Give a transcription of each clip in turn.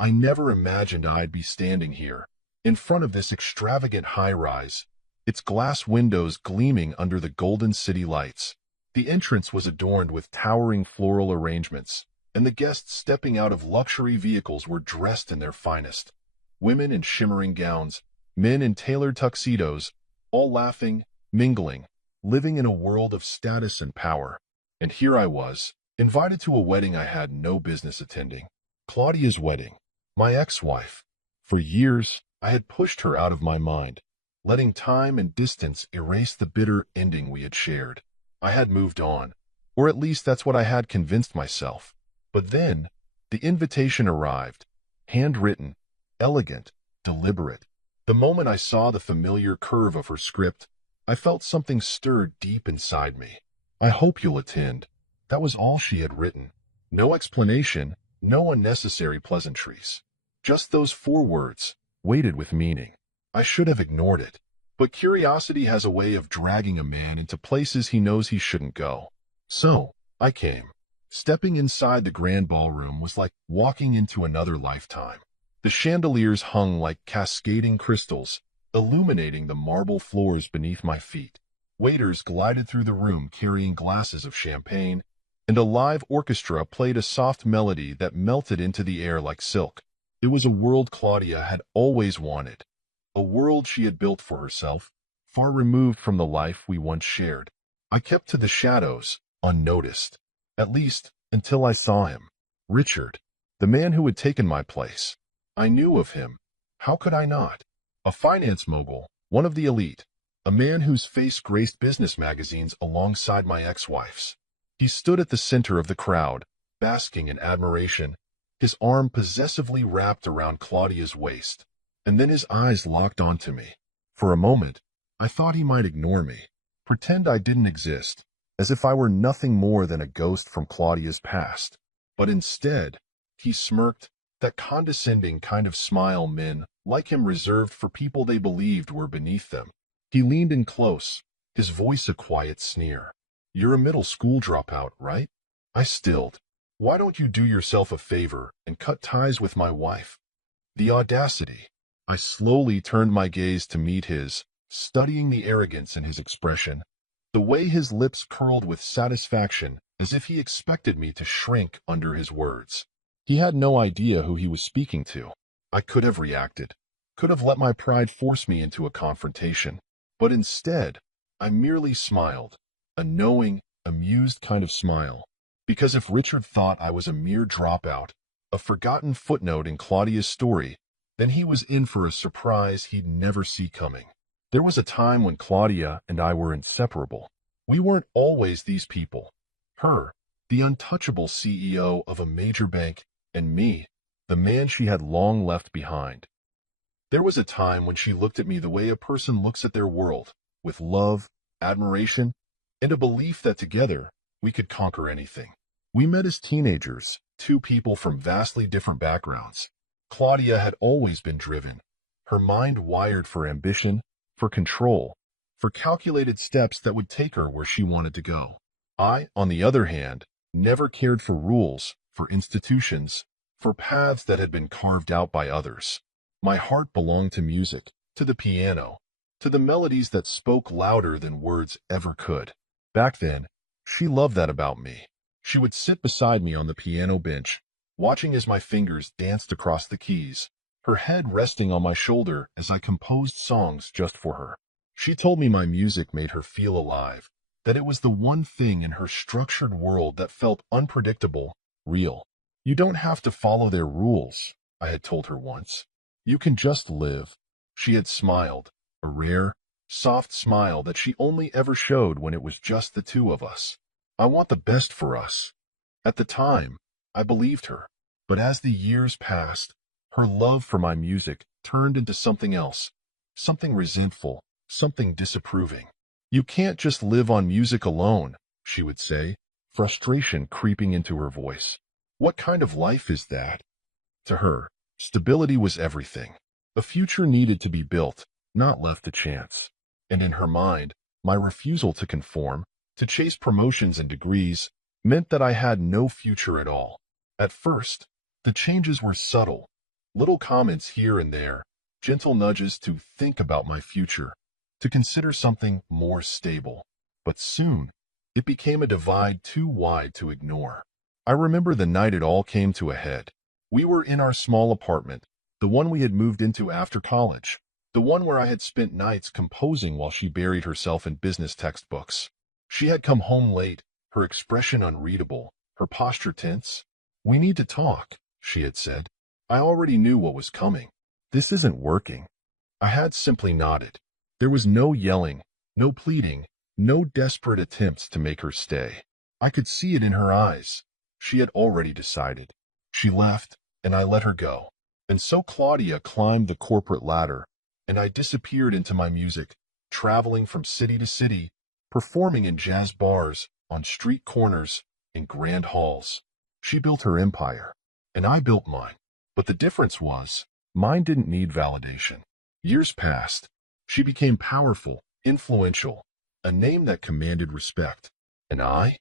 I never imagined I'd be standing here, in front of this extravagant high-rise, its glass windows gleaming under the golden city lights. The entrance was adorned with towering floral arrangements, and the guests stepping out of luxury vehicles were dressed in their finest. Women in shimmering gowns, men in tailored tuxedos, all laughing, mingling, living in a world of status and power. And here I was, invited to a wedding I had no business attending. Claudia's wedding. My ex-wife. For years, I had pushed her out of my mind, letting time and distance erase the bitter ending we had shared. I had moved on, or at least that's what I had convinced myself. But then, the invitation arrived, handwritten, elegant, deliberate. The moment I saw the familiar curve of her script, I felt something stir deep inside me. I hope you'll attend. That was all she had written. No explanation, no unnecessary pleasantries. Just those 4 words, weighted with meaning. I should have ignored it. But curiosity has a way of dragging a man into places he knows he shouldn't go. So, I came. Stepping inside the grand ballroom was like walking into another lifetime. The chandeliers hung like cascading crystals, illuminating the marble floors beneath my feet. Waiters glided through the room carrying glasses of champagne, and a live orchestra played a soft melody that melted into the air like silk. It was a world Claudia had always wanted, a world she had built for herself, far removed from the life we once shared. I kept to the shadows, unnoticed, at least until I saw him. Richard, the man who had taken my place. I knew of him. How could I not? A finance mogul, one of the elite, a man whose face graced business magazines alongside my ex-wife's. He stood at the center of the crowd, basking in admiration, his arm possessively wrapped around Claudia's waist, and then his eyes locked onto me. For a moment, I thought he might ignore me, pretend I didn't exist, as if I were nothing more than a ghost from Claudia's past. But instead, he smirked, that condescending kind of smile men like him reserved for people they believed were beneath them. He leaned in close, his voice a quiet sneer. "You're a middle school dropout, right?" I stilled. "Why don't you do yourself a favor and cut ties with my wife?" The audacity. I slowly turned my gaze to meet his, studying the arrogance in his expression, the way his lips curled with satisfaction as if he expected me to shrink under his words. He had no idea who he was speaking to. I could have reacted, could have let my pride force me into a confrontation, but instead, I merely smiled, a knowing, amused kind of smile, because if Richard thought I was a mere dropout, a forgotten footnote in Claudia's story, then he was in for a surprise he'd never see coming. There was a time when Claudia and I were inseparable. We weren't always these people. Her, the untouchable CEO of a major bank, and me, the man she had long left behind. There was a time when she looked at me the way a person looks at their world, with love, admiration, and a belief that together we could conquer anything. We met as teenagers, 2 people from vastly different backgrounds. Claudia had always been driven, her mind wired for ambition, for control, for calculated steps that would take her where she wanted to go. I, on the other hand, never cared for rules, for institutions, for paths that had been carved out by others. My heart belonged to music, to the piano, to the melodies that spoke louder than words ever could. Back then, she loved that about me. She would sit beside me on the piano bench, watching as my fingers danced across the keys, her head resting on my shoulder as I composed songs just for her. She told me my music made her feel alive, that it was the one thing in her structured world that felt unpredictable, real. "You don't have to follow their rules," I had told her once. "You can just live." She had smiled, a rare, soft smile that she only ever showed when it was just the 2 of us. "I want the best for us." At the time, I believed her. But as the years passed, her love for my music turned into something else, something resentful, something disapproving. "You can't just live on music alone," she would say, frustration creeping into her voice. "What kind of life is that?" To her, stability was everything. A future needed to be built, not left to chance. And in her mind, my refusal to conform, to chase promotions and degrees, meant that I had no future at all. At first, the changes were subtle, Little comments here and there, gentle nudges to think about my future, to consider something more stable. But soon, it became a divide too wide to ignore. I remember the night it all came to a head. We were in our small apartment, the one we had moved into after college, the one where I had spent nights composing while she buried herself in business textbooks. She had come home late, her expression unreadable, her posture tense. "We need to talk," she had said. I already knew what was coming. "This isn't working." I had simply nodded. There was no yelling, no pleading, no desperate attempts to make her stay. I could see it in her eyes. She had already decided. She left, and I let her go. And so Claudia climbed the corporate ladder, and I disappeared into my music, traveling from city to city, performing in jazz bars, on street corners, in grand halls. She built her empire, and I built mine. But the difference was, mine didn't need validation. Years passed. She became powerful, influential, a name that commanded respect. And I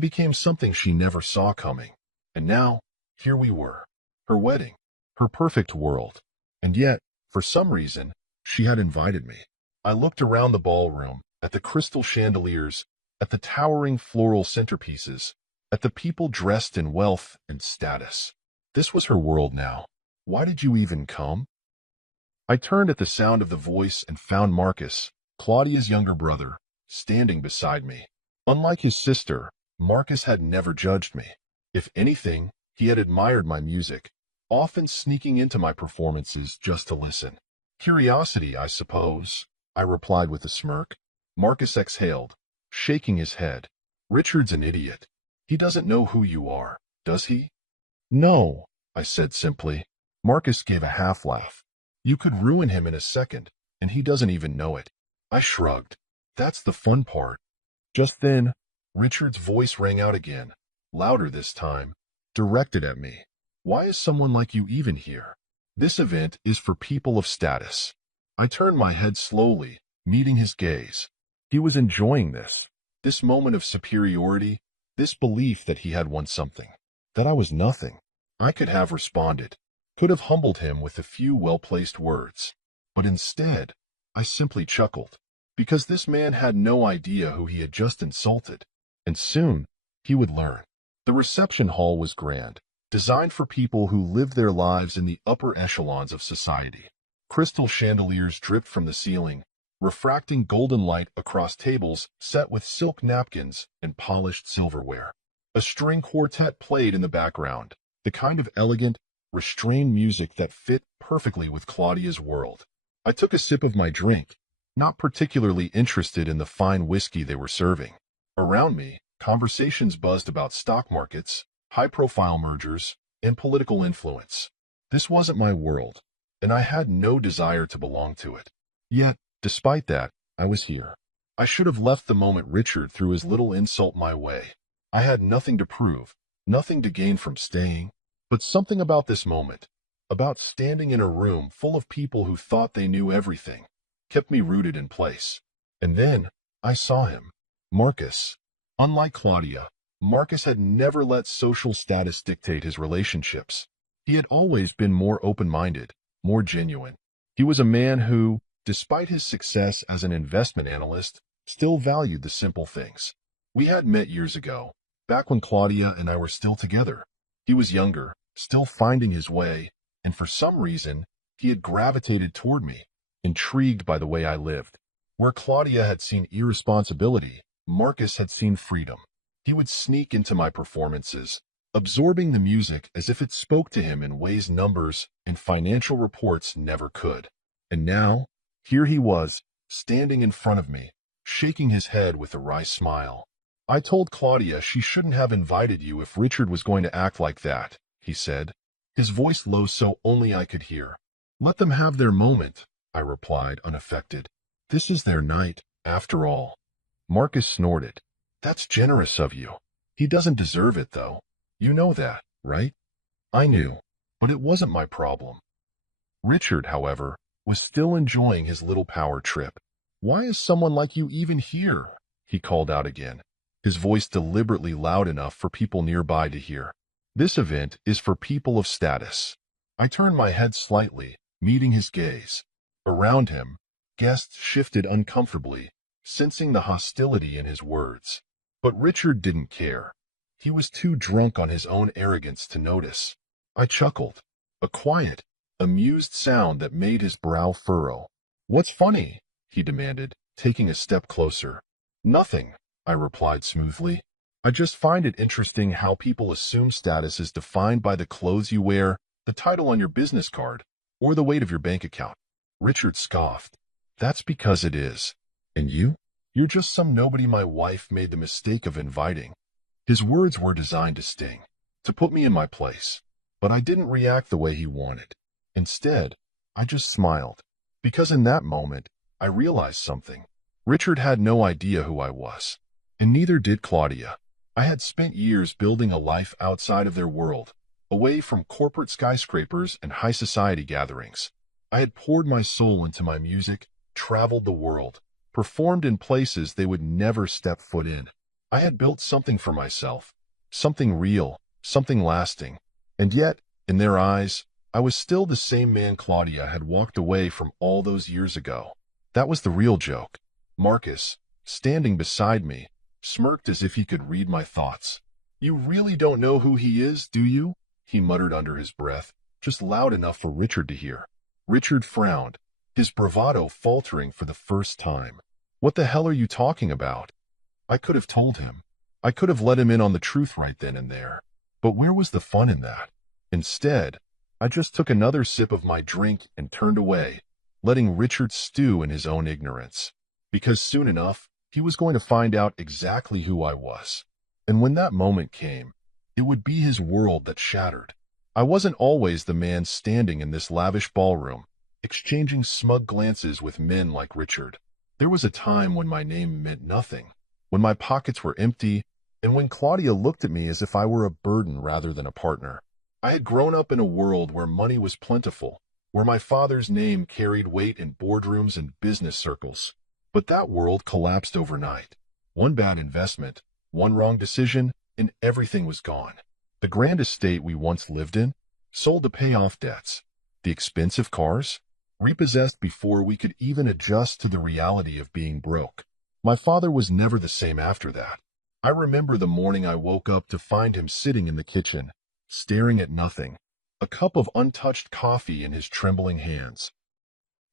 became something she never saw coming. And now, here we were. Her wedding, her perfect world. And yet, for some reason, she had invited me. I looked around the ballroom, at the crystal chandeliers, at the towering floral centerpieces, at the people dressed in wealth and status. This was her world now. "Why did you even come?" I turned at the sound of the voice and found Marcus, Claudia's younger brother, standing beside me. Unlike his sister, Marcus had never judged me. If anything, he had admired my music, often sneaking into my performances just to listen. "Curiosity, I suppose," I replied with a smirk. Marcus exhaled, shaking his head. "Richard's an idiot. He doesn't know who you are, does he?" "No," I said simply. Marcus gave a half-laugh. "You could ruin him in a second, and he doesn't even know it." I shrugged. "That's the fun part." Just then, Richard's voice rang out again, louder this time, directed at me. "Why is someone like you even here? This event is for people of status." I turned my head slowly, meeting his gaze. He was enjoying this moment of superiority, this belief that he had won something, that I was nothing. I could have responded, could have humbled him with a few well-placed words. But instead, I simply chuckled, because this man had no idea who he had just insulted. And soon, he would learn. The reception hall was grand, designed for people who lived their lives in the upper echelons of society. Crystal chandeliers dripped from the ceiling, refracting golden light across tables set with silk napkins and polished silverware. A string quartet played in the background, the kind of elegant, restrained music that fit perfectly with Claudia's world. I took a sip of my drink, not particularly interested in the fine whiskey they were serving. Around me, conversations buzzed about stock markets, high-profile mergers, and political influence. This wasn't my world, and I had no desire to belong to it. Yet, despite that, I was here. I should have left the moment Richard threw his little insult my way. I had nothing to prove, nothing to gain from staying. But something about this moment, about standing in a room full of people who thought they knew everything, kept me rooted in place. And then, I saw him. Marcus. Unlike Claudia, Marcus had never let social status dictate his relationships. He had always been more open-minded, more genuine. He was a man who, despite his success as an investment analyst, still valued the simple things. We had met years ago, back when Claudia and I were still together. He was younger, still finding his way, and for some reason, he had gravitated toward me, intrigued by the way I lived. Where Claudia had seen irresponsibility, Marcus had seen freedom. He would sneak into my performances, absorbing the music as if it spoke to him in ways numbers and financial reports never could. And now, here he was, standing in front of me, shaking his head with a wry smile. "I told Claudia she shouldn't have invited you if Richard was going to act like that," he said, his voice low so only I could hear. "Let them have their moment," I replied, unaffected. "This is their night, after all." Marcus snorted. "That's generous of you. He doesn't deserve it, though. You know that, right?" I knew, but it wasn't my problem. Richard, however, was still enjoying his little power trip. "Why is someone like you even here?" he called out again, his voice deliberately loud enough for people nearby to hear. "This event is for people of status." I turned my head slightly, meeting his gaze. Around him, guests shifted uncomfortably, sensing the hostility in his words. But Richard didn't care. He was too drunk on his own arrogance to notice. I chuckled, a quiet, amused sound that made his brow furrow. "What's funny?" he demanded, taking a step closer. "Nothing," I replied smoothly. "I just find it interesting how people assume status is defined by the clothes you wear, the title on your business card, or the weight of your bank account." Richard scoffed. "That's because it is. And you? You're just some nobody my wife made the mistake of inviting." His words were designed to sting, to put me in my place. But I didn't react the way he wanted. Instead, I just smiled. Because in that moment, I realized something. Richard had no idea who I was. And neither did Claudia. I had spent years building a life outside of their world, away from corporate skyscrapers and high society gatherings. I had poured my soul into my music, traveled the world, performed in places they would never step foot in. I had built something for myself, something real, something lasting. And yet, in their eyes, I was still the same man Claudia had walked away from all those years ago. That was the real joke. Marcus, standing beside me, smirked as if he could read my thoughts. "You really don't know who he is, do you?" he muttered under his breath, just loud enough for Richard to hear. Richard frowned, his bravado faltering for the first time. "What the hell are you talking about?" I could have told him. I could have let him in on the truth right then and there. But where was the fun in that? Instead, I just took another sip of my drink and turned away, letting Richard stew in his own ignorance. Because soon enough, he was going to find out exactly who I was. And when that moment came, it would be his world that shattered. I wasn't always the man standing in this lavish ballroom, exchanging smug glances with men like Richard. There was a time when my name meant nothing, when my pockets were empty, and when Claudia looked at me as if I were a burden rather than a partner. I had grown up in a world where money was plentiful, where my father's name carried weight in boardrooms and business circles. But that world collapsed overnight. One bad investment, one wrong decision, and everything was gone. The grand estate we once lived in, sold to pay off debts. The expensive cars, repossessed before we could even adjust to the reality of being broke. My father was never the same after that. I remember the morning I woke up to find him sitting in the kitchen, staring at nothing, a cup of untouched coffee in his trembling hands.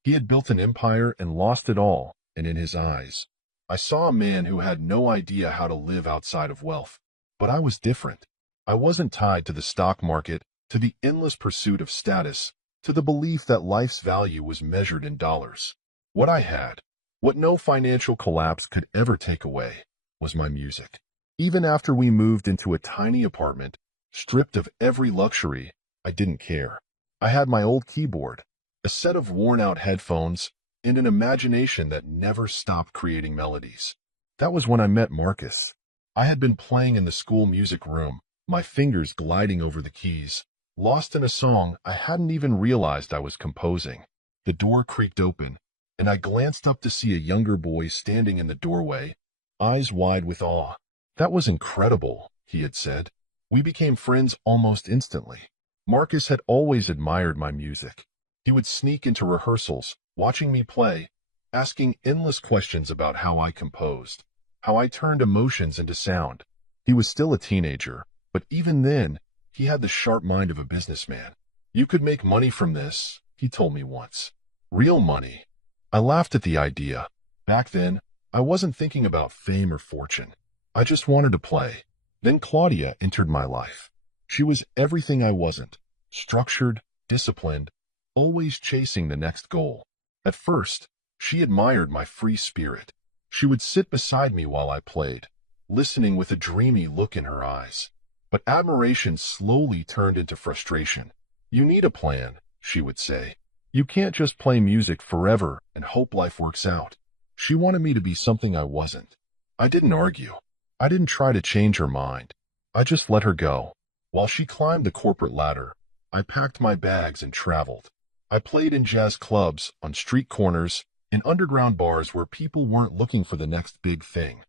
He had built an empire and lost it all, and in his eyes, I saw a man who had no idea how to live outside of wealth. But I was different. I wasn't tied to the stock market, to the endless pursuit of status, to the belief that life's value was measured in dollars. What I had, what no financial collapse could ever take away, was my music. Even after we moved into a tiny apartment, stripped of every luxury, I didn't care. I had my old keyboard, a set of worn-out headphones, and an imagination that never stopped creating melodies. That was when I met Marcus. I had been playing in the school music room, my fingers gliding over the keys, lost in a song I hadn't even realized I was composing. The door creaked open, and I glanced up to see a younger boy standing in the doorway, eyes wide with awe. "That was incredible," he had said. We became friends almost instantly. Marcus had always admired my music. He would sneak into rehearsals, watching me play, asking endless questions about how I composed, how I turned emotions into sound. He was still a teenager, but even then, he had the sharp mind of a businessman. "You could make money from this," he told me once. Real money. I laughed at the idea. Back then, I wasn't thinking about fame or fortune. I just wanted to play. Then Claudia entered my life. She was everything I wasn't. Structured, disciplined, always chasing the next goal. At first, she admired my free spirit. She would sit beside me while I played, listening with a dreamy look in her eyes. But admiration slowly turned into frustration. "You need a plan," she would say. "You can't just play music forever and hope life works out." She wanted me to be something I wasn't. I didn't argue. I didn't try to change her mind. I just let her go. While she climbed the corporate ladder, I packed my bags and traveled. I played in jazz clubs, on street corners, in underground bars where people weren't looking for the next big thing.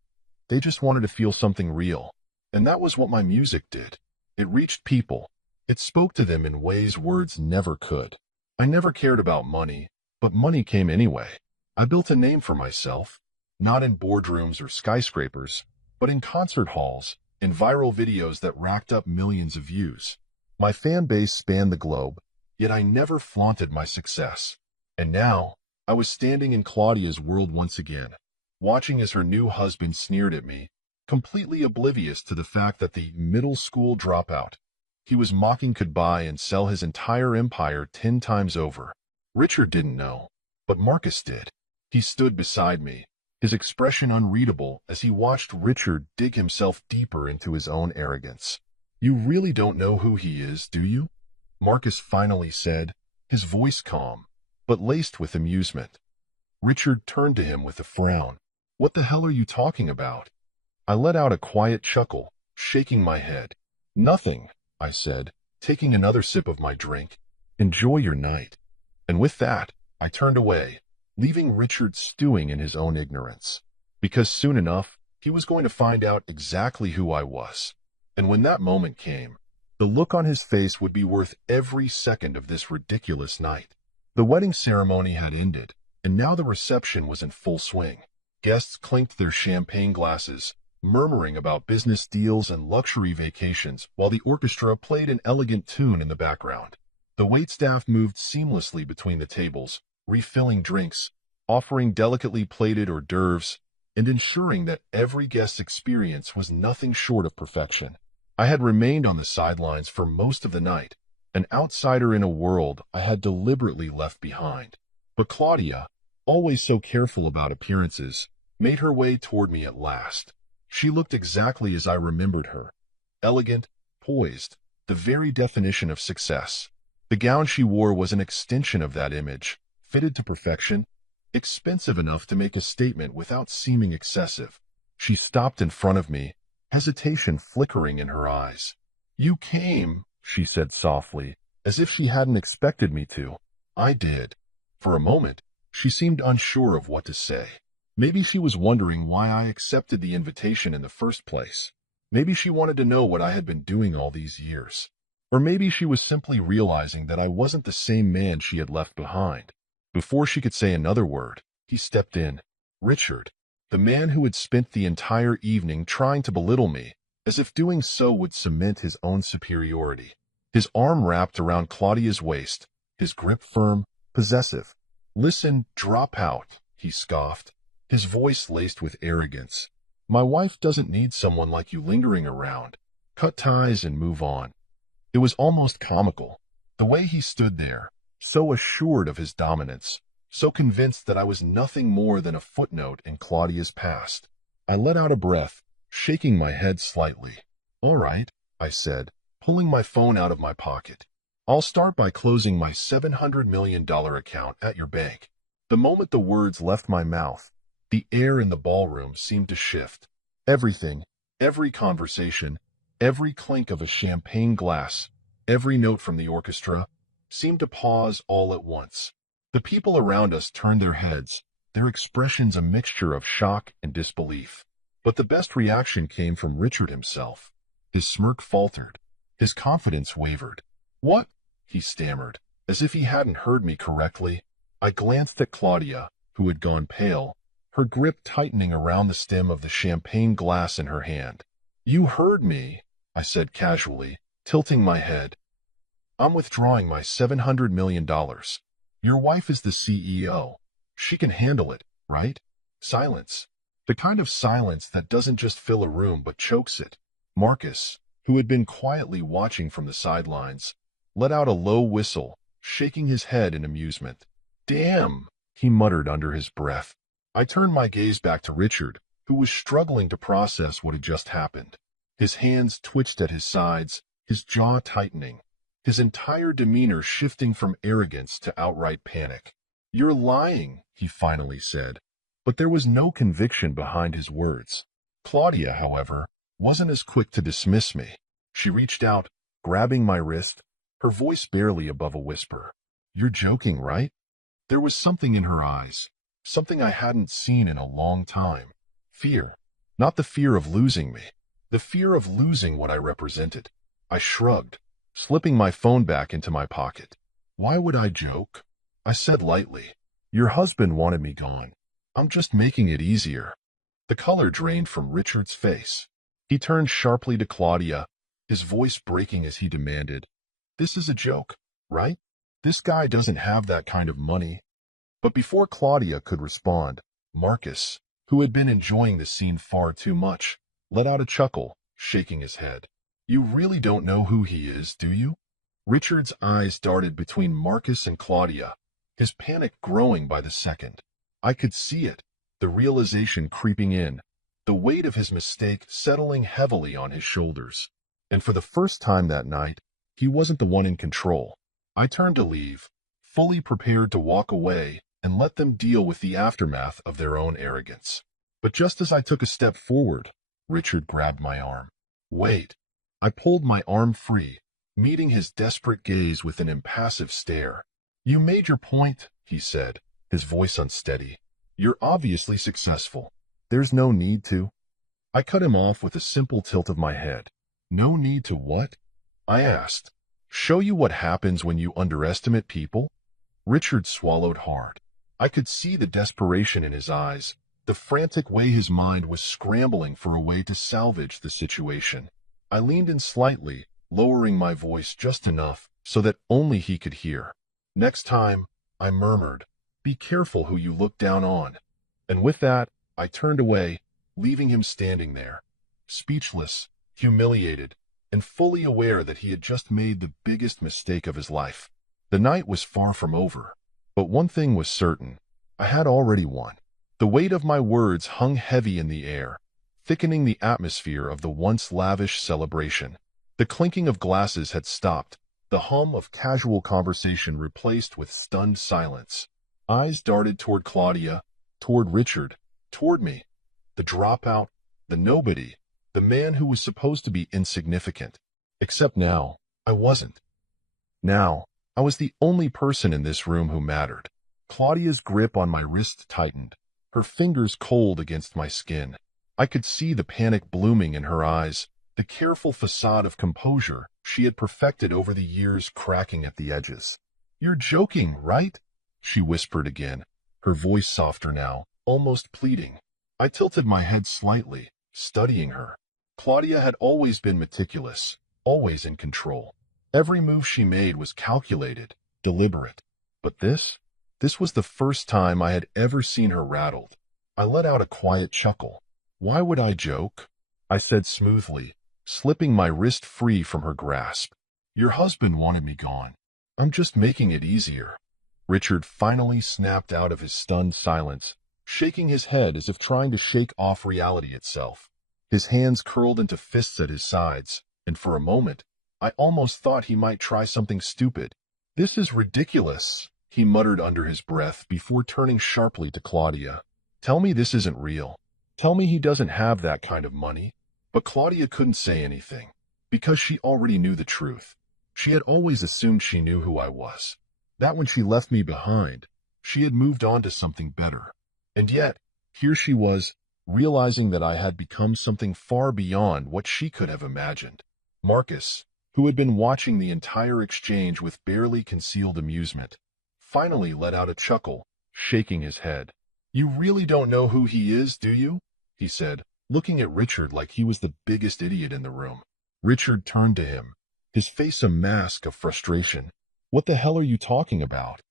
They just wanted to feel something real. And that was what my music did. It reached people, It spoke to them in ways words never could. I never cared about money, but money came anyway. I built a name for myself, not in boardrooms or skyscrapers, but in concert halls, in viral videos that racked up millions of views. My fan base spanned the globe, yet I never flaunted my success. And now, I was standing in Claudia's world once again, watching as her new husband sneered at me, completely oblivious to the fact that the middle school dropout he was mocking could buy and sell his entire empire 10 times over. Richard didn't know, but Marcus did. He stood beside me, his expression unreadable as he watched Richard dig himself deeper into his own arrogance. "You really don't know who he is, do you?" Marcus finally said, his voice calm, but laced with amusement. Richard turned to him with a frown. "What the hell are you talking about?" I let out a quiet chuckle, shaking my head. "Nothing," I said, taking another sip of my drink. "Enjoy your night." And with that, I turned away, leaving Richard stewing in his own ignorance. Because soon enough, he was going to find out exactly who I was. And when that moment came, the look on his face would be worth every second of this ridiculous night. The wedding ceremony had ended, and now the reception was in full swing. Guests clinked their champagne glasses, murmuring about business deals and luxury vacations while the orchestra played an elegant tune in the background. The waitstaff moved seamlessly between the tables, refilling drinks, offering delicately plated hors d'oeuvres, and ensuring that every guest's experience was nothing short of perfection. I had remained on the sidelines for most of the night, an outsider in a world I had deliberately left behind. But Claudia, always so careful about appearances, made her way toward me at last. She looked exactly as I remembered her. Elegant, poised, the very definition of success. The gown she wore was an extension of that image, fitted to perfection, expensive enough to make a statement without seeming excessive. She stopped in front of me, hesitation flickering in her eyes. "You came," she said softly, as if she hadn't expected me to. I did. For a moment, she seemed unsure of what to say. Maybe she was wondering why I accepted the invitation in the first place. Maybe she wanted to know what I had been doing all these years. Or maybe she was simply realizing that I wasn't the same man she had left behind. Before she could say another word, he stepped in. Richard, the man who had spent the entire evening trying to belittle me, as if doing so would cement his own superiority. His arm wrapped around Claudia's waist, his grip firm, possessive. "Listen, drop out," he scoffed, his voice laced with arrogance. "My wife doesn't need someone like you lingering around. Cut ties and move on." It was almost comical, the way he stood there, so assured of his dominance, so convinced that I was nothing more than a footnote in Claudia's past. I let out a breath, shaking my head slightly. "All right," I said, pulling my phone out of my pocket. "I'll start by closing my $700 million account at your bank." The moment the words left my mouth, the air in the ballroom seemed to shift. Everything, every conversation, every clink of a champagne glass, every note from the orchestra, seemed to pause all at once. The people around us turned their heads, their expressions a mixture of shock and disbelief. But the best reaction came from Richard himself. His smirk faltered. His confidence wavered. "What?" he stammered, as if he hadn't heard me correctly. I glanced at Claudia, who had gone pale, her grip tightening around the stem of the champagne glass in her hand. "You heard me," I said casually, tilting my head. "I'm withdrawing my $700 million. Your wife is the CEO. She can handle it, right?" Silence. The kind of silence that doesn't just fill a room but chokes it. Marcus, who had been quietly watching from the sidelines, let out a low whistle, shaking his head in amusement. "Damn," he muttered under his breath. I turned my gaze back to Richard, who was struggling to process what had just happened. His hands twitched at his sides, his jaw tightening, his entire demeanor shifting from arrogance to outright panic. "You're lying," he finally said, but there was no conviction behind his words. Claudia, however, wasn't as quick to dismiss me. She reached out, grabbing my wrist, her voice barely above a whisper. "You're joking, right?" There was something in her eyes, something I hadn't seen in a long time. Fear. Not the fear of losing me, the fear of losing what I represented. I shrugged. slipping my phone back into my pocket. Why would I joke? I said lightly. Your husband wanted me gone. I'm just making it easier. The color drained from Richard's face. He turned sharply to Claudia, his voice breaking as he demanded, "This is a joke, right? This guy doesn't have that kind of money." But before Claudia could respond, Marcus, who had been enjoying the scene far too much, let out a chuckle, shaking his head. "You really don't know who he is, do you?" Richard's eyes darted between Marcus and Claudia, his panic growing by the second. I could see it, the realization creeping in, the weight of his mistake settling heavily on his shoulders. And for the first time that night, he wasn't the one in control. I turned to leave, fully prepared to walk away and let them deal with the aftermath of their own arrogance. But just as I took a step forward, Richard grabbed my arm. "Wait." I pulled my arm free, meeting his desperate gaze with an impassive stare. "You made your point," he said, his voice unsteady. "You're obviously successful. There's no need to." I cut him off with a simple tilt of my head. "No need to what?" I asked. "Show you what happens when you underestimate people?" Richard swallowed hard. I could see the desperation in his eyes, the frantic way his mind was scrambling for a way to salvage the situation. I leaned in slightly, lowering my voice just enough so that only he could hear. "Next time," I murmured, "be careful who you look down on." And with that, I turned away, leaving him standing there, speechless, humiliated, and fully aware that he had just made the biggest mistake of his life. The night was far from over, but one thing was certain. I had already won. The weight of my words hung heavy in the air, thickening the atmosphere of the once lavish celebration. The clinking of glasses had stopped, the hum of casual conversation replaced with stunned silence. Eyes darted toward Claudia, toward Richard, toward me. The dropout, the nobody, the man who was supposed to be insignificant. Except now, I wasn't. Now, I was the only person in this room who mattered. Claudia's grip on my wrist tightened, her fingers cold against my skin. I could see the panic blooming in her eyes, the careful facade of composure she had perfected over the years cracking at the edges. "You're joking, right?" she whispered again, her voice softer now, almost pleading. I tilted my head slightly, studying her. Claudia had always been meticulous, always in control. Every move she made was calculated, deliberate. But this was the first time I had ever seen her rattled. I let out a quiet chuckle. "Why would I joke?" I said smoothly, slipping my wrist free from her grasp. "Your husband wanted me gone. I'm just making it easier." Richard finally snapped out of his stunned silence, shaking his head as if trying to shake off reality itself. His hands curled into fists at his sides, and for a moment, I almost thought he might try something stupid. "This is ridiculous," he muttered under his breath before turning sharply to Claudia. "Tell me this isn't real. Tell me he doesn't have that kind of money." But Claudia couldn't say anything, because she already knew the truth. She had always assumed she knew who I was, that when she left me behind, she had moved on to something better. And yet, here she was, realizing that I had become something far beyond what she could have imagined. Marcus, who had been watching the entire exchange with barely concealed amusement, finally let out a chuckle, shaking his head. "You really don't know who he is, do you?" he said, looking at Richard like he was the biggest idiot in the room. Richard turned to him, his face a mask of frustration. "What the hell are you talking about?"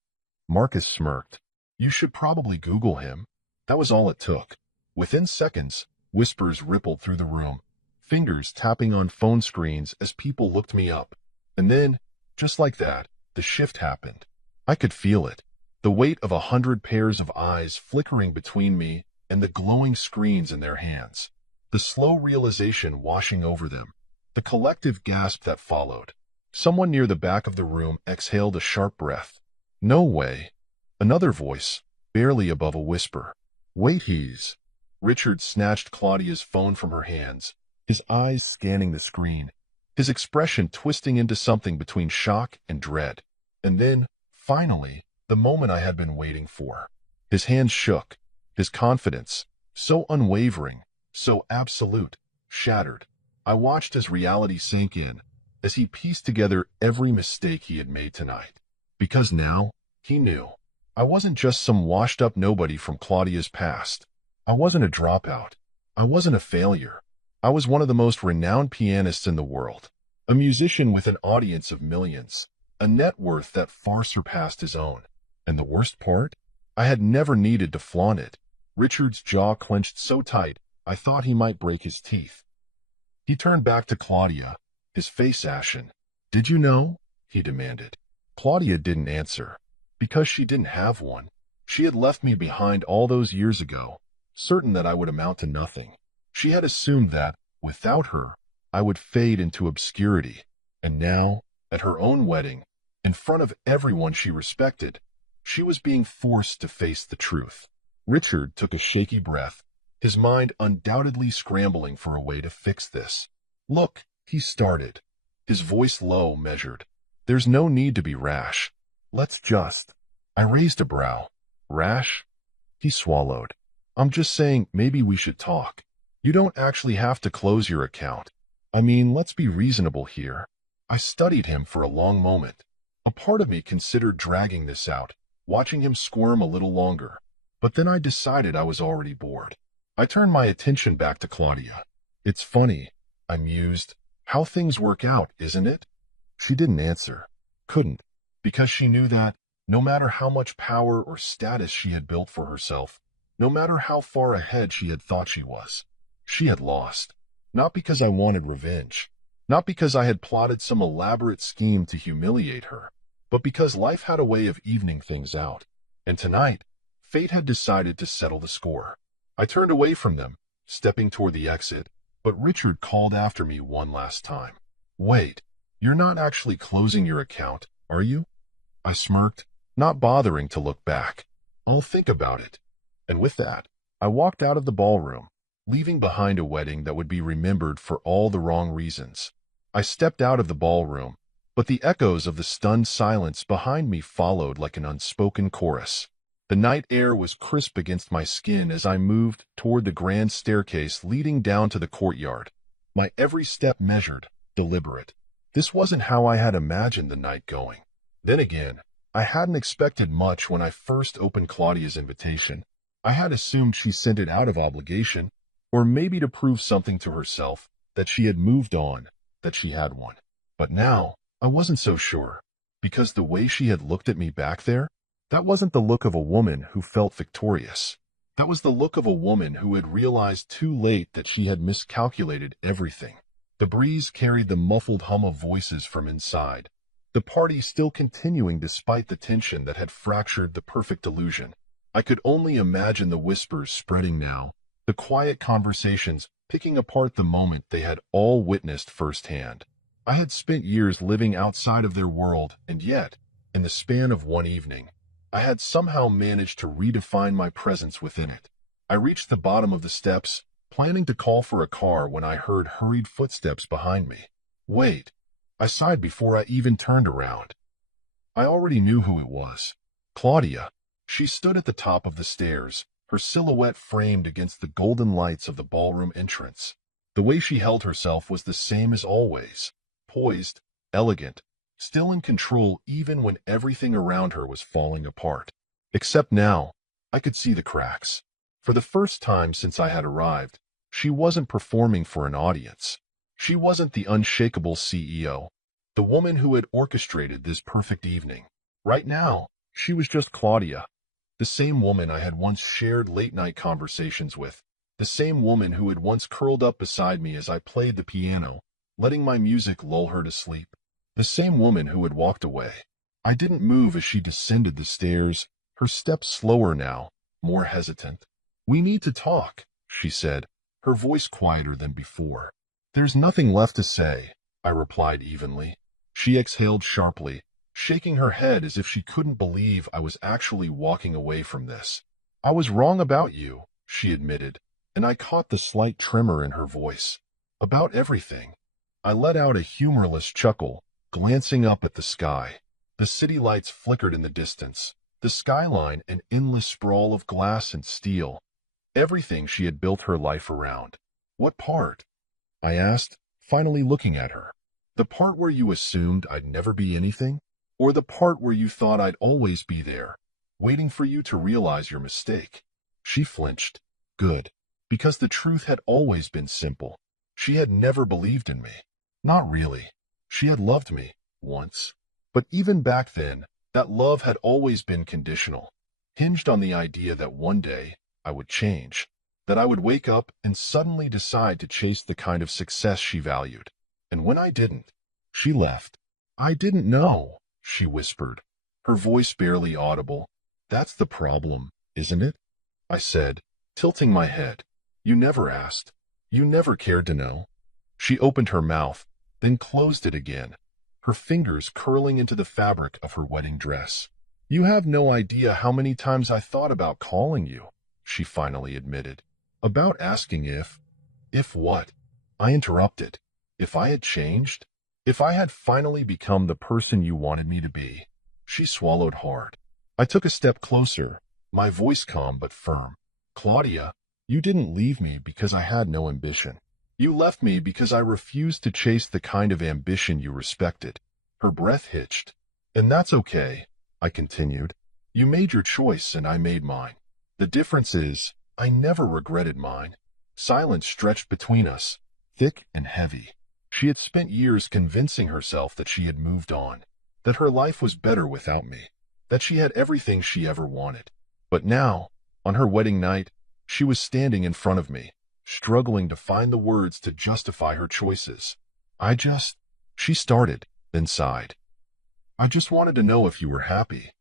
Marcus smirked. "You should probably Google him." That was all it took. Within seconds, whispers rippled through the room, fingers tapping on phone screens as people looked me up. And then, just like that, the shift happened. I could feel it, the weight of 100 pairs of eyes flickering between me and the glowing screens in their hands. The slow realization washing over them, the collective gasp that followed. Someone near the back of the room exhaled a sharp breath. "No way." Another voice, barely above a whisper. "Wait, he's..." Richard snatched Claudia's phone from her hands, his eyes scanning the screen, his expression twisting into something between shock and dread. And then, finally, the moment I had been waiting for. His hands shook, his confidence, so unwavering, so absolute, shattered. I watched as reality sank in, as he pieced together every mistake he had made tonight. Because now, he knew, I wasn't just some washed-up nobody from Claudia's past. I wasn't a dropout. I wasn't a failure. I was one of the most renowned pianists in the world, a musician with an audience of millions, a net worth that far surpassed his own. And the worst part? I had never needed to flaunt it. Richard's jaw clenched so tight, I thought he might break his teeth. He turned back to Claudia, his face ashen. "Did you know?" he demanded. Claudia didn't answer, because she didn't have one. She had left me behind all those years ago, certain that I would amount to nothing. She had assumed that, without her, I would fade into obscurity. And now, at her own wedding, in front of everyone she respected, she was being forced to face the truth. Richard took a shaky breath, his mind undoubtedly scrambling for a way to fix this. "Look," he started, his voice low, measured. "There's no need to be rash. Let's just—" I raised a brow. "Rash?" He swallowed. "I'm just saying maybe we should talk. You don't actually have to close your account. I mean, let's be reasonable here." I studied him for a long moment. A part of me considered dragging this out, watching him squirm a little longer. But then I decided I was already bored. I turned my attention back to Claudia. "It's funny," I mused, "how things work out, isn't it?" She didn't answer. Couldn't. Because she knew that, no matter how much power or status she had built for herself, no matter how far ahead she had thought she had lost. Not because I wanted revenge. Not because I had plotted some elaborate scheme to humiliate her, but because life had a way of evening things out. And tonight, fate had decided to settle the score. I turned away from them, stepping toward the exit, but Richard called after me one last time. "Wait, you're not actually closing your account, are you?" I smirked, not bothering to look back. "I'll think about it." And with that, I walked out of the ballroom, leaving behind a wedding that would be remembered for all the wrong reasons. I stepped out of the ballroom, but the echoes of the stunned silence behind me followed like an unspoken chorus. The night air was crisp against my skin as I moved toward the grand staircase leading down to the courtyard, my every step measured, deliberate. This wasn't how I had imagined the night going. Then again, I hadn't expected much when I first opened Claudia's invitation. I had assumed she sent it out of obligation, or maybe to prove something to herself, that she had moved on, that she had one. But now, I wasn't so sure, because the way she had looked at me back there, that wasn't the look of a woman who felt victorious. That was the look of a woman who had realized too late that she had miscalculated everything. The breeze carried the muffled hum of voices from inside, the party still continuing despite the tension that had fractured the perfect illusion. I could only imagine the whispers spreading now, the quiet conversations picking apart the moment they had all witnessed firsthand. I had spent years living outside of their world, and yet, in the span of one evening, I had somehow managed to redefine my presence within it. I reached the bottom of the steps, planning to call for a car when I heard hurried footsteps behind me. "Wait," I sighed before I even turned around. I already knew who it was. Claudia. She stood at the top of the stairs, her silhouette framed against the golden lights of the ballroom entrance. The way she held herself was the same as always, poised, elegant, still in control even when everything around her was falling apart. Except now, I could see the cracks. For the first time since I had arrived, she wasn't performing for an audience. She wasn't the unshakable CEO, the woman who had orchestrated this perfect evening. Right now, she was just Claudia, the same woman I had once shared late-night conversations with, the same woman who had once curled up beside me as I played the piano, letting my music lull her to sleep. The same woman who had walked away. I didn't move as she descended the stairs, her steps slower now, more hesitant. "We need to talk," she said, her voice quieter than before. "There's nothing left to say," I replied evenly. She exhaled sharply, shaking her head as if she couldn't believe I was actually walking away from this. "I was wrong about you," she admitted, and I caught the slight tremor in her voice. "About everything." I let out a humorless chuckle, glancing up at the sky. The city lights flickered in the distance, the skyline an endless sprawl of glass and steel. Everything she had built her life around. "What part?" I asked, finally looking at her. The part where you assumed I'd never be anything? Or the part where you thought I'd always be there, waiting for you to realize your mistake? She flinched. Good. Because the truth had always been simple. She had never believed in me. Not really. She had loved me, once. But even back then, that love had always been conditional, hinged on the idea that one day I would change, that I would wake up and suddenly decide to chase the kind of success she valued. And when I didn't, she left. I didn't know, she whispered, her voice barely audible. That's the problem, isn't it? I said, tilting my head. You never asked. You never cared to know. She opened her mouth, then closed it again, her fingers curling into the fabric of her wedding dress. You have no idea how many times I thought about calling you, she finally admitted. About asking if what? I interrupted. If I had changed? If I had finally become the person you wanted me to be? She swallowed hard. I took a step closer, my voice calm but firm. Claudia, you didn't leave me because I had no ambition. You left me because I refused to chase the kind of ambition you respected. Her breath hitched. And that's okay, I continued. You made your choice and I made mine. The difference is, I never regretted mine. Silence stretched between us, thick and heavy. She had spent years convincing herself that she had moved on, that her life was better without me, that she had everything she ever wanted. But now, on her wedding night, she was standing in front of me, struggling to find the words to justify her choices. She started, then sighed. I just wanted to know if you were happy.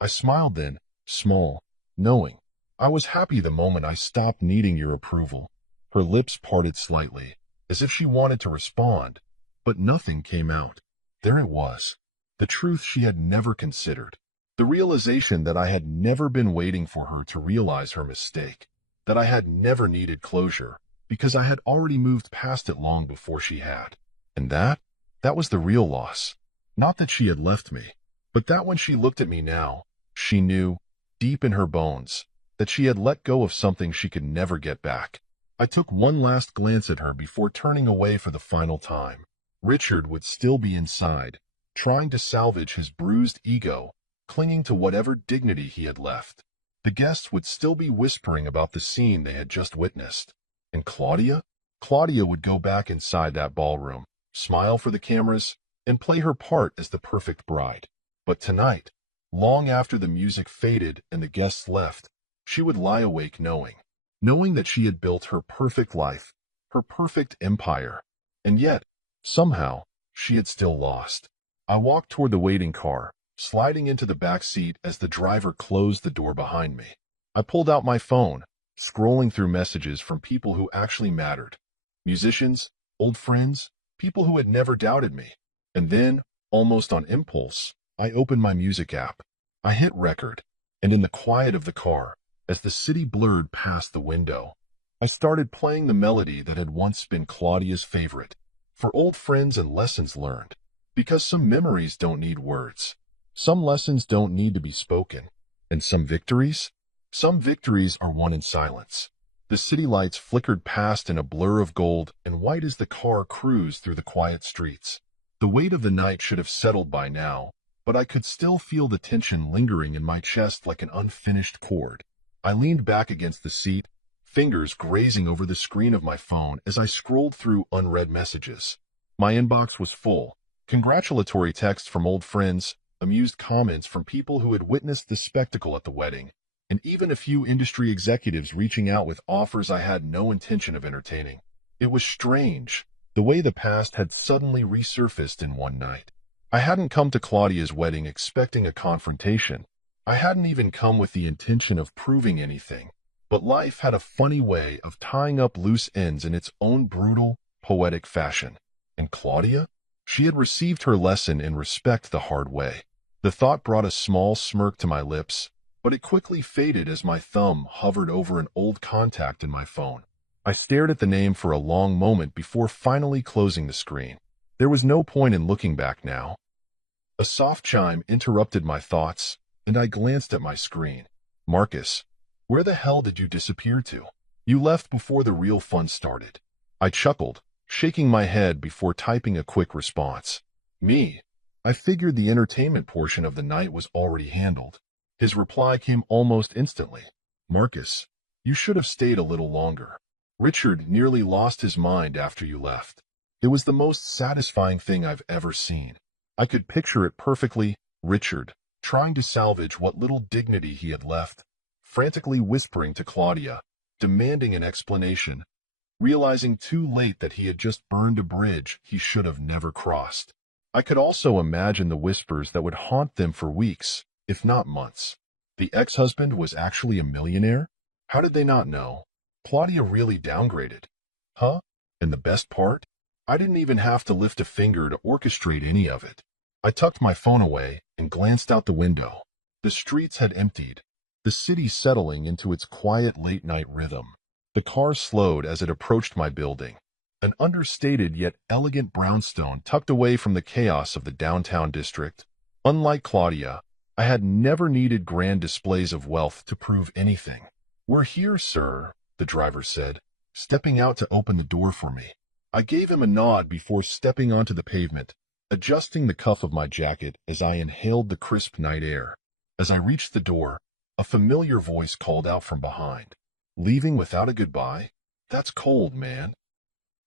I smiled then, small, knowing. I was happy the moment I stopped needing your approval. Her lips parted slightly, as if she wanted to respond, but nothing came out. There it was, the truth she had never considered. The realization that I had never been waiting for her to realize her mistake, that I had never needed closure, because I had already moved past it long before she had. And that was the real loss. Not that she had left me, but that when she looked at me now, she knew, deep in her bones, that she had let go of something she could never get back. I took one last glance at her before turning away for the final time. Richard would still be inside, trying to salvage his bruised ego, clinging to whatever dignity he had left. The guests would still be whispering about the scene they had just witnessed. And Claudia? Claudia would go back inside that ballroom, smile for the cameras, and play her part as the perfect bride. But tonight, long after the music faded and the guests left, she would lie awake knowing that she had built her perfect life, her perfect empire, and yet, somehow, she had still lost. I walked toward the waiting car, sliding into the back seat as the driver closed the door behind me. I pulled out my phone, scrolling through messages from people who actually mattered. Musicians, old friends, people who had never doubted me. And then, almost on impulse, I opened my music app. I hit record, and in the quiet of the car, as the city blurred past the window, I started playing the melody that had once been Claudia's favorite, for old friends and lessons learned. Because some memories don't need words. Some lessons don't need to be spoken. And some victories are won in silence. The city lights flickered past in a blur of gold and white as the car cruised through the quiet streets. The weight of the night should have settled by now, but I could still feel the tension lingering in my chest like an unfinished chord. I leaned back against the seat, fingers grazing over the screen of my phone as I scrolled through unread messages. My inbox was full. Congratulatory texts from old friends, amused comments from people who had witnessed the spectacle at the wedding, and even a few industry executives reaching out with offers I had no intention of entertaining. It was strange, the way the past had suddenly resurfaced in one night. I hadn't come to Claudia's wedding expecting a confrontation. I hadn't even come with the intention of proving anything. But life had a funny way of tying up loose ends in its own brutal, poetic fashion. And Claudia? She had received her lesson in respect the hard way. The thought brought a small smirk to my lips, but it quickly faded as my thumb hovered over an old contact in my phone. I stared at the name for a long moment before finally closing the screen. There was no point in looking back now. A soft chime interrupted my thoughts, and I glanced at my screen. Marcus, where the hell did you disappear to? You left before the real fun started. I chuckled, shaking my head before typing a quick response. Me. I figured the entertainment portion of the night was already handled. His reply came almost instantly. Marcus, you should have stayed a little longer. Richard nearly lost his mind after you left. It was the most satisfying thing I've ever seen. I could picture it perfectly. Richard, trying to salvage what little dignity he had left, frantically whispering to Claudia, demanding an explanation, realizing too late that he had just burned a bridge he should have never crossed. I could also imagine the whispers that would haunt them for weeks, if not months. The ex-husband was actually a millionaire? How did they not know? Claudia really downgraded. Huh? And the best part? I didn't even have to lift a finger to orchestrate any of it. I tucked my phone away and glanced out the window. The streets had emptied, the city settling into its quiet late-night rhythm. The car slowed as it approached my building, an understated yet elegant brownstone tucked away from the chaos of the downtown district. Unlike Claudia, I had never needed grand displays of wealth to prove anything. "We're here, sir," the driver said, stepping out to open the door for me. I gave him a nod before stepping onto the pavement, adjusting the cuff of my jacket as I inhaled the crisp night air. As I reached the door, a familiar voice called out from behind. "Leaving without a goodbye? That's cold, man."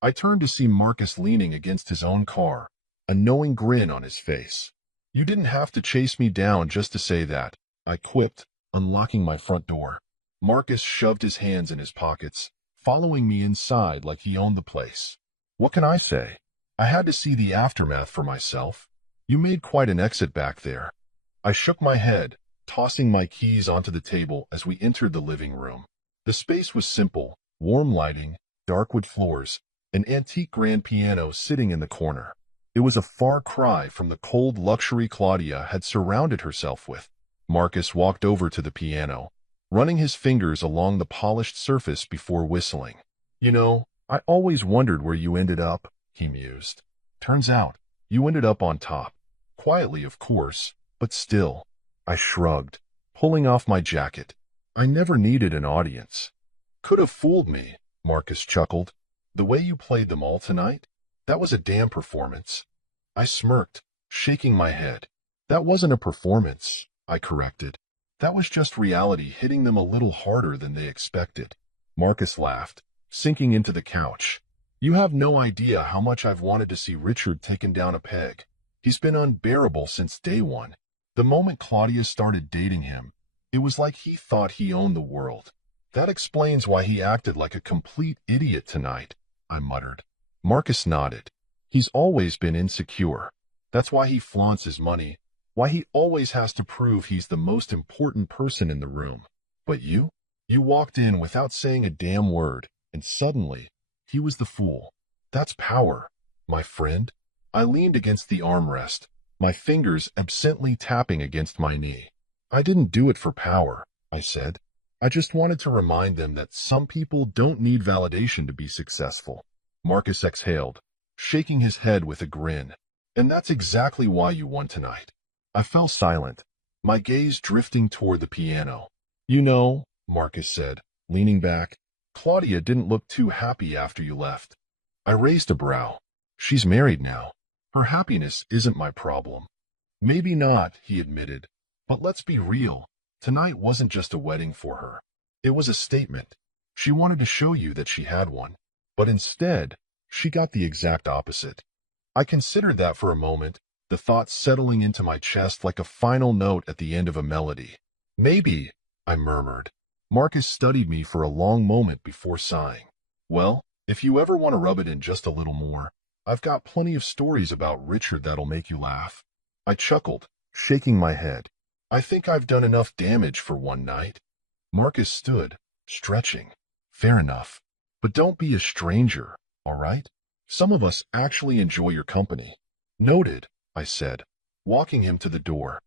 I turned to see Marcus leaning against his own car, a knowing grin on his face. "You didn't have to chase me down just to say that," I quipped, unlocking my front door. Marcus shoved his hands in his pockets, following me inside like he owned the place. What can I say? I had to see the aftermath for myself. "You made quite an exit back there." I shook my head, tossing my keys onto the table as we entered the living room. The space was simple, warm lighting, dark wood floors, an antique grand piano sitting in the corner. It was a far cry from the cold luxury Claudia had surrounded herself with. Marcus walked over to the piano, running his fingers along the polished surface before whistling. "You know, I always wondered where you ended up," he mused. "Turns out, you ended up on top. Quietly, of course, but still." I shrugged, pulling off my jacket. I never needed an audience. "Could have fooled me," Marcus chuckled. "The way you played them all tonight? That was a damn performance." I smirked, shaking my head. "That wasn't a performance," I corrected. "That was just reality hitting them a little harder than they expected." Marcus laughed, sinking into the couch. "You have no idea how much I've wanted to see Richard taken down a peg. He's been unbearable since day one. The moment Claudia started dating him, it was like he thought he owned the world." "That explains why he acted like a complete idiot tonight," I muttered. Marcus nodded. "He's always been insecure. That's why he flaunts his money, why he always has to prove he's the most important person in the room. But you? You walked in without saying a damn word, and suddenly, he was the fool. That's power, my friend." I leaned against the armrest, my fingers absently tapping against my knee. "I didn't do it for power," I said. "I just wanted to remind them that some people don't need validation to be successful." Marcus exhaled, shaking his head with a grin. "And that's exactly why you won tonight." I fell silent, my gaze drifting toward the piano. "You know," Marcus said, leaning back, "Claudia didn't look too happy after you left." I raised a brow. "She's married now. Her happiness isn't my problem." "Maybe not," he admitted. "But let's be real. Tonight wasn't just a wedding for her. It was a statement. She wanted to show you that she had one. But instead, she got the exact opposite." I considered that for a moment, the thought settling into my chest like a final note at the end of a melody. "Maybe," I murmured. Marcus studied me for a long moment before sighing. "Well, if you ever want to rub it in just a little more, I've got plenty of stories about Richard that'll make you laugh." I chuckled, shaking my head. "I think I've done enough damage for one night." Marcus stood, stretching. "Fair enough. But don't be a stranger, all right? Some of us actually enjoy your company." "Noted," I said, walking him to the door.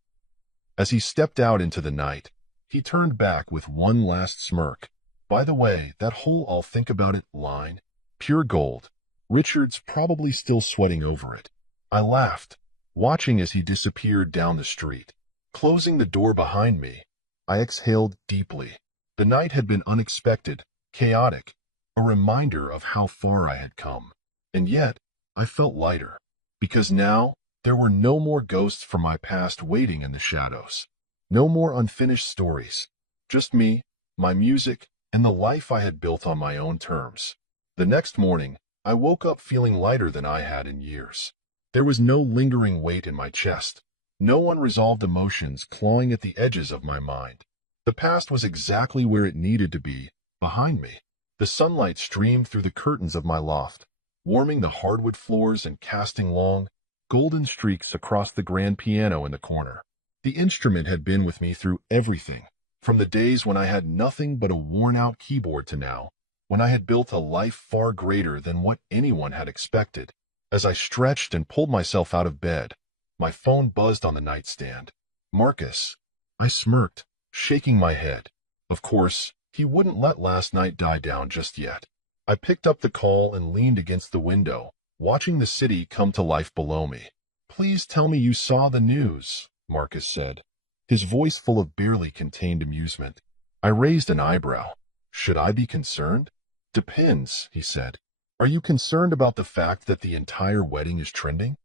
As he stepped out into the night, he turned back with one last smirk. "By the way, that whole 'I'll think about it' line, pure gold. Richard's probably still sweating over it." I laughed, watching as he disappeared down the street. Closing the door behind me, I exhaled deeply. The night had been unexpected, chaotic, a reminder of how far I had come. And yet, I felt lighter, because now there were no more ghosts from my past waiting in the shadows. No more unfinished stories. Just me, my music, and the life I had built on my own terms. The next morning, I woke up feeling lighter than I had in years. There was no lingering weight in my chest, no unresolved emotions clawing at the edges of my mind. The past was exactly where it needed to be, behind me. The sunlight streamed through the curtains of my loft, warming the hardwood floors and casting long, golden streaks across the grand piano in the corner. The instrument had been with me through everything, from the days when I had nothing but a worn-out keyboard to now, when I had built a life far greater than what anyone had expected. As I stretched and pulled myself out of bed, my phone buzzed on the nightstand. Marcus. I smirked, shaking my head. Of course, he wouldn't let last night die down just yet. I picked up the call and leaned against the window, watching the city come to life below me. "Please tell me you saw the news," Marcus said, his voice full of barely contained amusement. I raised an eyebrow. "Should I be concerned?" "Depends," he said. "Are you concerned about the fact that the entire wedding is trending?"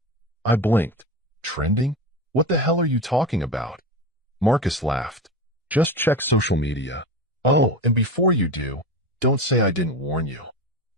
I blinked. "Trending? What the hell are you talking about?" Marcus laughed. "Just check social media. Oh, and before you do, don't say I didn't warn you."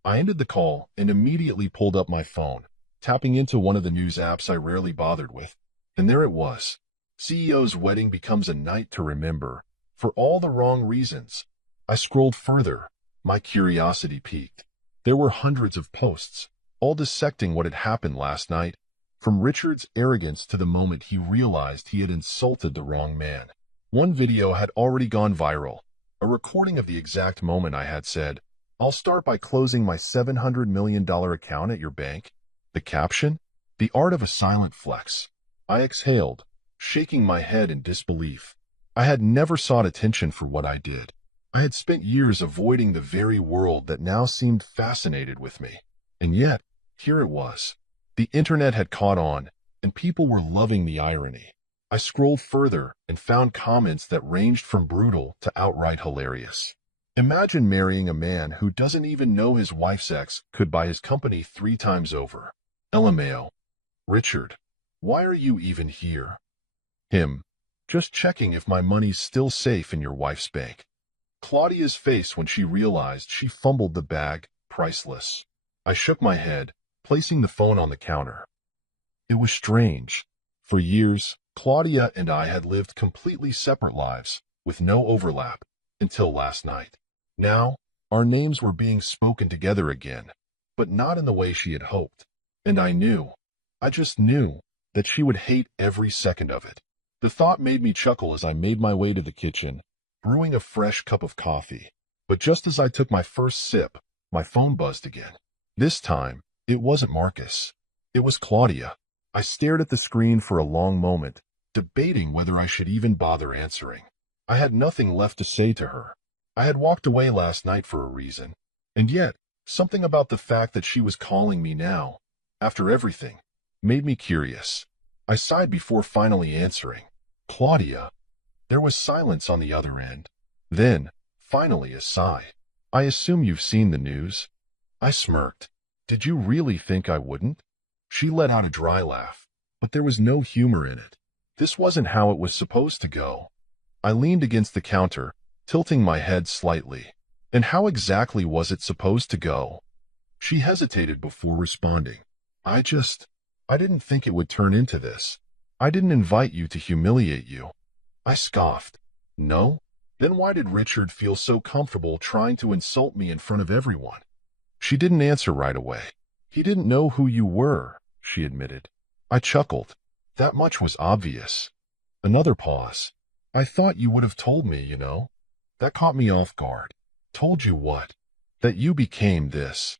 I ended the call and immediately pulled up my phone, tapping into one of the news apps I rarely bothered with. And there it was. CEO's wedding becomes a night to remember, for all the wrong reasons. I scrolled further. My curiosity piqued. There were hundreds of posts, all dissecting what had happened last night, from Richard's arrogance to the moment he realized he had insulted the wrong man. One video had already gone viral, a recording of the exact moment I had said, "I'll start by closing my $700 million account at your bank." The caption? "The art of a silent flex." I exhaled, shaking my head in disbelief. I had never sought attention for what I did. I had spent years avoiding the very world that now seemed fascinated with me. And yet, here it was. The internet had caught on, and people were loving the irony. I scrolled further and found comments that ranged from brutal to outright hilarious. "Imagine marrying a man who doesn't even know his wife's ex could buy his company 3 times over. LMAO. Richard, why are you even here?" Him. "Just checking if my money's still safe in your wife's bank." Claudia's face when she realized she fumbled the bag, priceless. I shook my head, placing the phone on the counter. It was strange. For years, Claudia and I had lived completely separate lives, with no overlap, until last night. Now, our names were being spoken together again, but not in the way she had hoped. And I just knew, that she would hate every second of it. The thought made me chuckle as I made my way to the kitchen, brewing a fresh cup of coffee. But just as I took my first sip, my phone buzzed again. This time, it wasn't Marcus. It was Claudia. I stared at the screen for a long moment, debating whether I should even bother answering. I had nothing left to say to her. I had walked away last night for a reason. And yet, something about the fact that she was calling me now, after everything, made me curious. I sighed before finally answering. "Claudia." There was silence on the other end. Then, finally, a sigh. "I assume you've seen the news." I smirked. "Did you really think I wouldn't?" She let out a dry laugh, but there was no humor in it. This wasn't how it was supposed to go. I leaned against the counter, tilting my head slightly. And how exactly was it supposed to go? She hesitated before responding. I didn't think it would turn into this. I didn't invite you to humiliate you." I scoffed. "No? Then why did Richard feel so comfortable trying to insult me in front of everyone?" She didn't answer right away. "He didn't know who you were," she admitted. I chuckled. That much was obvious. Another pause. "I thought you would have told me, you know." That caught me off guard. "Told you what?" "That you became this."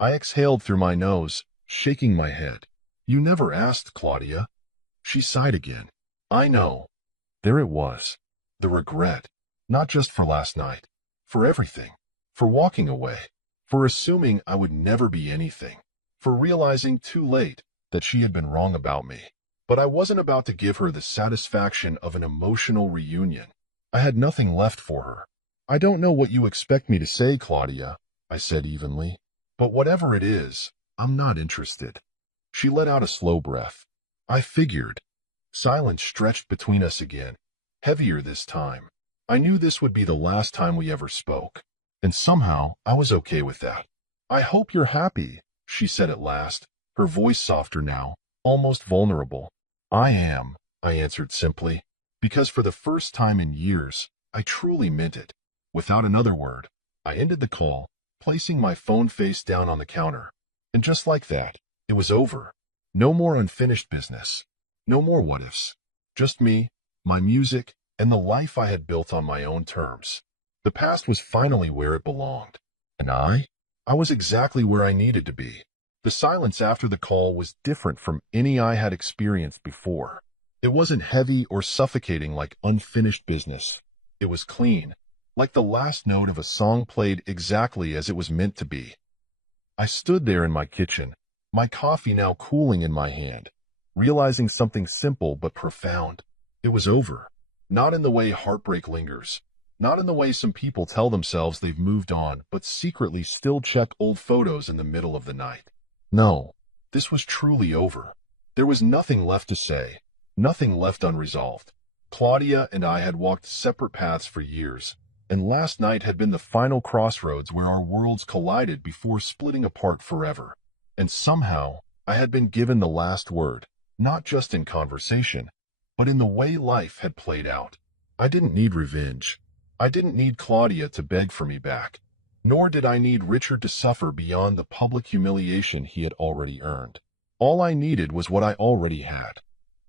I exhaled through my nose, shaking my head. "You never asked, Claudia." She sighed again. "I know." There it was. The regret. Not just for last night. For everything. For walking away. For assuming I would never be anything. For realizing too late that she had been wrong about me. But I wasn't about to give her the satisfaction of an emotional reunion. I had nothing left for her. "I don't know what you expect me to say, Claudia," I said evenly. "But whatever it is, I'm not interested. She let out a slow breath. I figured. Silence stretched between us again, heavier this time. I knew this would be the last time we ever spoke, and somehow I was okay with that. I hope you're happy, she said at last, her voice softer now, almost vulnerable. I am, I answered simply, because for the first time in years, I truly meant it. Without another word, I ended the call, placing my phone face down on the counter. And just like that, it was over. No more unfinished business. No more what-ifs. Just me, my music, and the life I had built on my own terms. The past was finally where it belonged. And I was exactly where I needed to be. The silence after the call was different from any I had experienced before. It wasn't heavy or suffocating like unfinished business. It was clean, like the last note of a song played exactly as it was meant to be. I stood there in my kitchen, my coffee now cooling in my hand, realizing something simple but profound. It was over. Not in the way heartbreak lingers. Not in the way some people tell themselves they've moved on, but secretly still check old photos in the middle of the night. No, this was truly over. There was nothing left to say, nothing left unresolved. Claudia and I had walked separate paths for years, and last night had been the final crossroads where our worlds collided before splitting apart forever. And somehow, I had been given the last word, not just in conversation, but in the way life had played out. I didn't need revenge. I didn't need Claudia to beg for me back. Nor did I need Richard to suffer beyond the public humiliation he had already earned. All I needed was what I already had.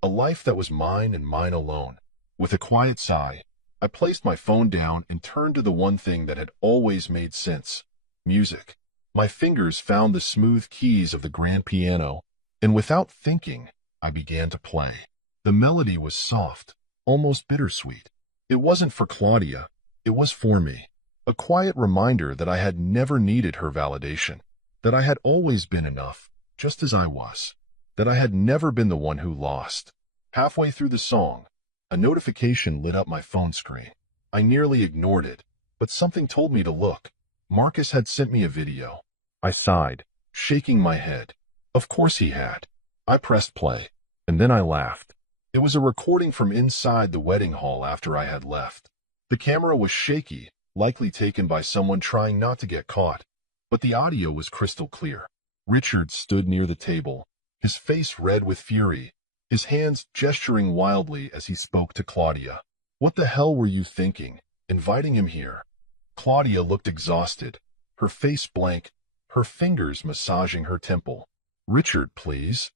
A life that was mine and mine alone. With a quiet sigh, I placed my phone down and turned to the one thing that had always made sense. Music. My fingers found the smooth keys of the grand piano, and without thinking, I began to play. The melody was soft, almost bittersweet. It wasn't for Claudia, it was for me. A quiet reminder that I had never needed her validation, that I had always been enough, just as I was, that I had never been the one who lost. Halfway through the song, a notification lit up my phone screen. I nearly ignored it, but something told me to look. Marcus had sent me a video. I sighed, shaking my head. Of course he had. I pressed play, and then I laughed. It was a recording from inside the wedding hall after I had left. The camera was shaky, likely taken by someone trying not to get caught, but the audio was crystal clear. Richard stood near the table, his face red with fury, his hands gesturing wildly as he spoke to Claudia. What the hell were you thinking, inviting him here? Claudia looked exhausted, her face blank, her fingers massaging her temple. Richard, please.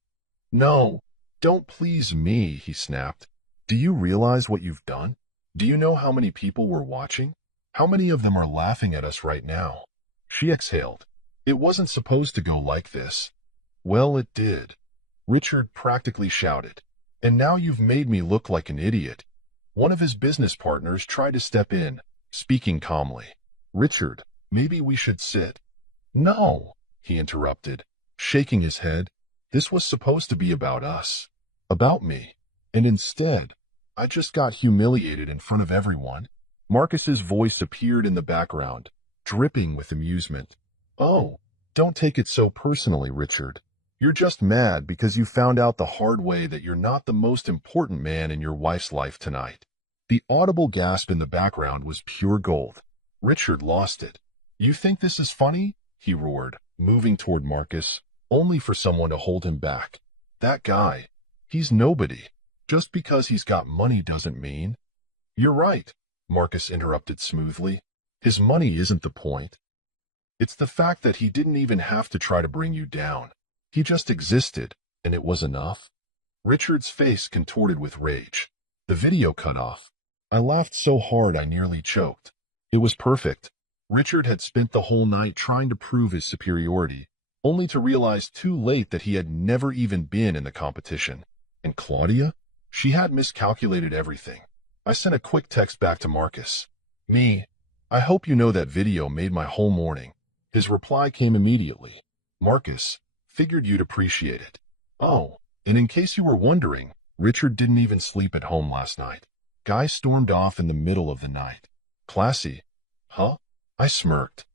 No, don't please me, he snapped. Do you realize what you've done? Do you know how many people were watching? How many of them are laughing at us right now? She exhaled. It wasn't supposed to go like this. Well, it did. Richard practically shouted. And now you've made me look like an idiot. One of his business partners tried to step in, speaking calmly. Richard, maybe we should sit. No, he interrupted, shaking his head. This was supposed to be about us. About me. And instead, I just got humiliated in front of everyone. Marcus's voice appeared in the background, dripping with amusement. Oh, don't take it so personally, Richard. You're just mad because you found out the hard way that you're not the most important man in your wife's life tonight. The audible gasp in the background was pure gold. Richard lost it. You think this is funny? He roared, moving toward Marcus, only for someone to hold him back. That guy, he's nobody. Just because he's got money doesn't mean. You're right, Marcus interrupted smoothly. His money isn't the point. It's the fact that he didn't even have to try to bring you down. He just existed, and it was enough. Richard's face contorted with rage. The video cut off. I laughed so hard I nearly choked. It was perfect. Richard had spent the whole night trying to prove his superiority, only to realize too late that he had never even been in the competition. And Claudia? She had miscalculated everything. I sent a quick text back to Marcus. I hope you know that video made my whole morning. His reply came immediately. Marcus, figured you'd appreciate it. Oh, and in case you were wondering, Richard didn't even sleep at home last night. Guy stormed off in the middle of the night. Classy. Huh? I smirked.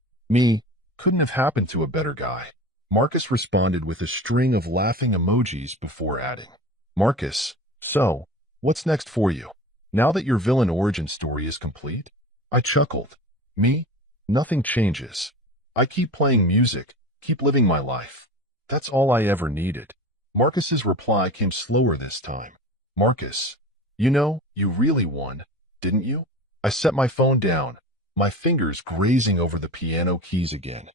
Couldn't have happened to a better guy. Marcus responded with a string of laughing emojis before adding, Marcus, so, what's next for you? Now that your villain origin story is complete? I chuckled. Me? Nothing changes. I keep playing music, keep living my life. That's all I ever needed. Marcus's reply came slower this time. Marcus, you really won, didn't you? I set my phone down, my fingers grazing over the piano keys again.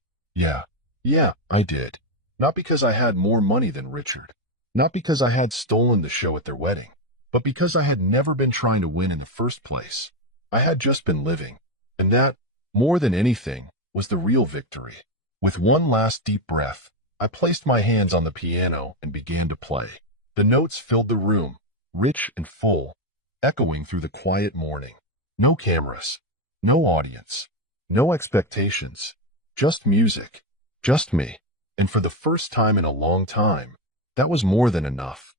Yeah, I did. Not because I had more money than Richard. Not because I had stolen the show at their wedding. But because I had never been trying to win in the first place. I had just been living. And that, more than anything, was the real victory. With one last deep breath, I placed my hands on the piano and began to play. The notes filled the room, rich and full, echoing through the quiet morning. No cameras, no audience, no expectations, just music, just me. And for the first time in a long time, that was more than enough.